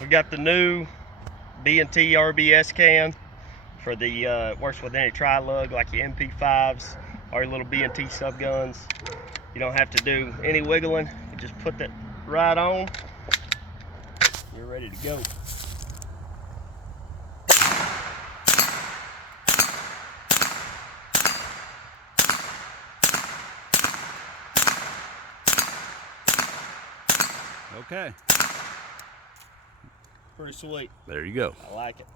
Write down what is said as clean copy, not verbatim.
We got the new B&T RBS can for the works with any tri-lug like your MP5s or your little B&T sub guns. You don't have to do any wiggling. You just put that right on. You're ready to go. Okay. Pretty sweet. There you go. I like it.